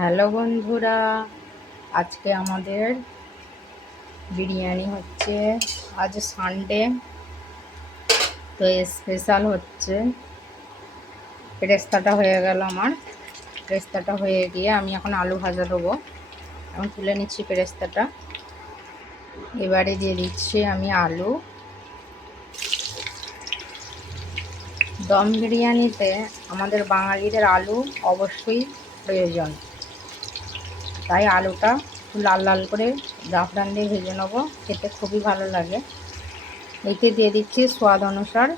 Hello বন্ধুরা, আজকে আমাদের বিরিয়ানি হচ্ছে। আজ সানডে, তো স্পেশাল হচ্ছে। পেরেস্তাটা হয়ে গেল আমার। পেরেস্তাটা হয়ে গিয়ে আমি এখন আলু ভাজা দেবো। এখন তুলে নিচ্ছি পেরেস্তাটা। এবারে দিয়ে দিচ্ছি আমি আলু। দম বিরিয়ানিতে আমাদের বাঙালিদের আলু অবশ্যই প্রয়োজন, তাই আলুটা লাল লাল করে জাফরান দিয়ে ভেজে নেবো, খেতে খুবই ভালো লাগে। এতে দিয়ে দিচ্ছি স্বাদ অনুসার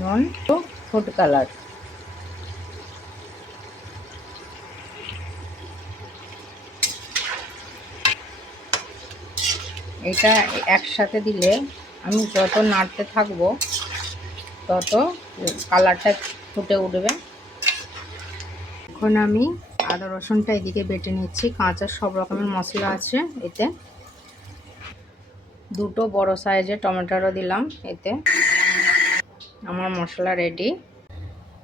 নুন ও ফুড কালার। এটা একসাথে দিলে আমি যত নাড়তে থাকবো তত কালারটা ফুটে উঠবে। এখন আমি আদা রসুনটা এদিকে বেটে নিচ্ছি। কাঁচা সব রকমের মশলা আছে এতে। দুটো বড় সাইজের টমেটোও দিলাম এতে। আমার মশলা রেডি।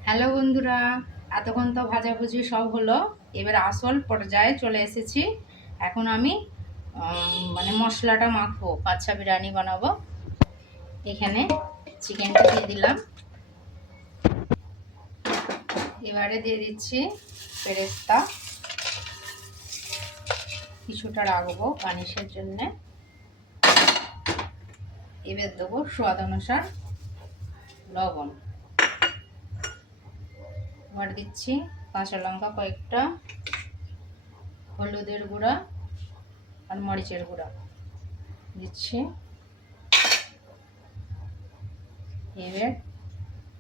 হ্যালো বন্ধুরা, এতক্ষণ তো ভাজাভুজি সব হলো, এবার আসল পর্যায়ে চলে এসেছি। এখন আমি মশলাটা মাখবো, কাচ্চা বিরিয়ানি বানাবো। এখানে চিকেনটা দিয়ে দিলাম। এবারে দিয়ে দিচ্ছি পেরেস্তা, কিছুটা রাখবো গার্নিশের জন্য। এবার দেবো স্বাদ অনুসার লবণ। এবার দিচ্ছি কাঁচা লঙ্কা কয়েকটা, হলুদের গুঁড়া আর মরিচের গুঁড়া দিচ্ছি। এবার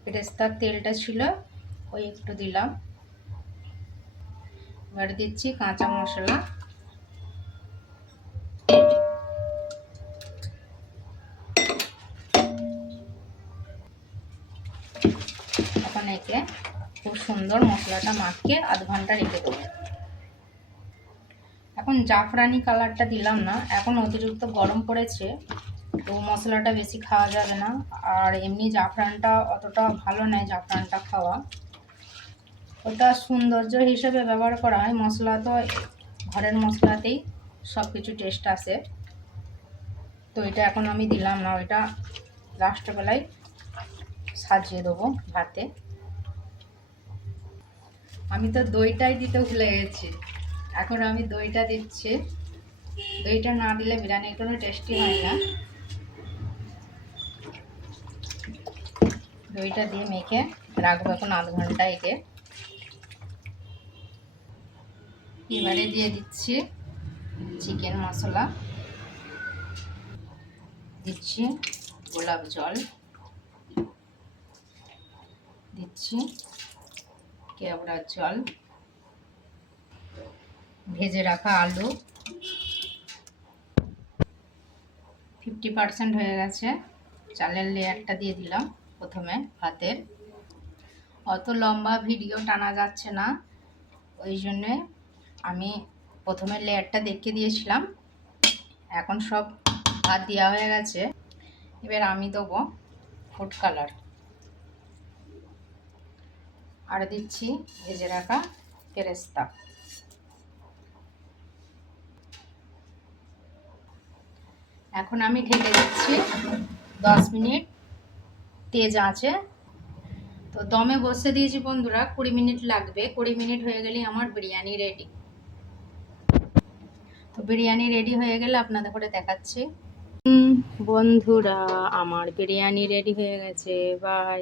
পেরেস্তার তেলটা ছিল ওই একটু দিলাম। এবার দিচ্ছি কাঁচা মশলা। এখন একে খুব সুন্দর মশলাটা মাখিয়ে আধ ঘন্টা রেখে দেবো। এখন জাফরানি কালারটা দিলাম না, এখন অতিরিক্ত গরম পড়েছে, তো মশলাটা বেশি খাওয়া যাবে না। আর এমনি জাফরানটা অতটা ভালো নয়, জাফরানটা খাওয়া ওটা সৌন্দর্য হিসেবে ব্যবহার করা হয়। মশলা তো ঘরের মশলাতেই সব কিছু টেস্ট আসে, তো এটা এখন আমি দিলাম না, ওইটা লাস্টবেলায় সাজিয়ে দেবো ভাতে। আমি তো দইটাই দিতে ভুলে গেছি, এখন আমি দইটা দিচ্ছি। দইটা না দিলে বিরিয়ানির কোনো টেস্টি হয় না। দইটা দিয়ে মেখে রাখবো এখন আধ ঘন্টা একে। এবারে দিয়ে দিচ্ছি চিকেন মশলা, দিচ্ছি গোলাপ জল, দিচ্ছি কেওড়ার জল, ভেজে রাখা আলু 50% হয়ে গেছে। চালের লেয়ারটা দিয়ে দিলাম প্রথমে ভাতের। অত লম্বা ভিডিও টানা যাচ্ছে না, ওই জন্যে আমি প্রথমে লেয়ারটা দেখে দিয়েছিলাম। এখন সব ভাত দেওয়া হয়ে গেছে। এবার আমি দেবো ফুড কালার, আর দিচ্ছি ভেজে রাখা পেরেস্তা। এখন আমি ঢেকে দিচ্ছি 10 মিনিট তেজ আঁচে। তো দমে বসে দিয়েছি বন্ধুরা, 20 মিনিট লাগবে। 20 মিনিট হয়ে গেলেই আমার বিরিয়ানি রেডি। তো বিরিয়ানি রেডি হয়ে গেলে আপনাদের করে দেখাচ্ছি। বন্ধুরা, আমার বিরিয়ানি রেডি হয়ে গেছে। বাই।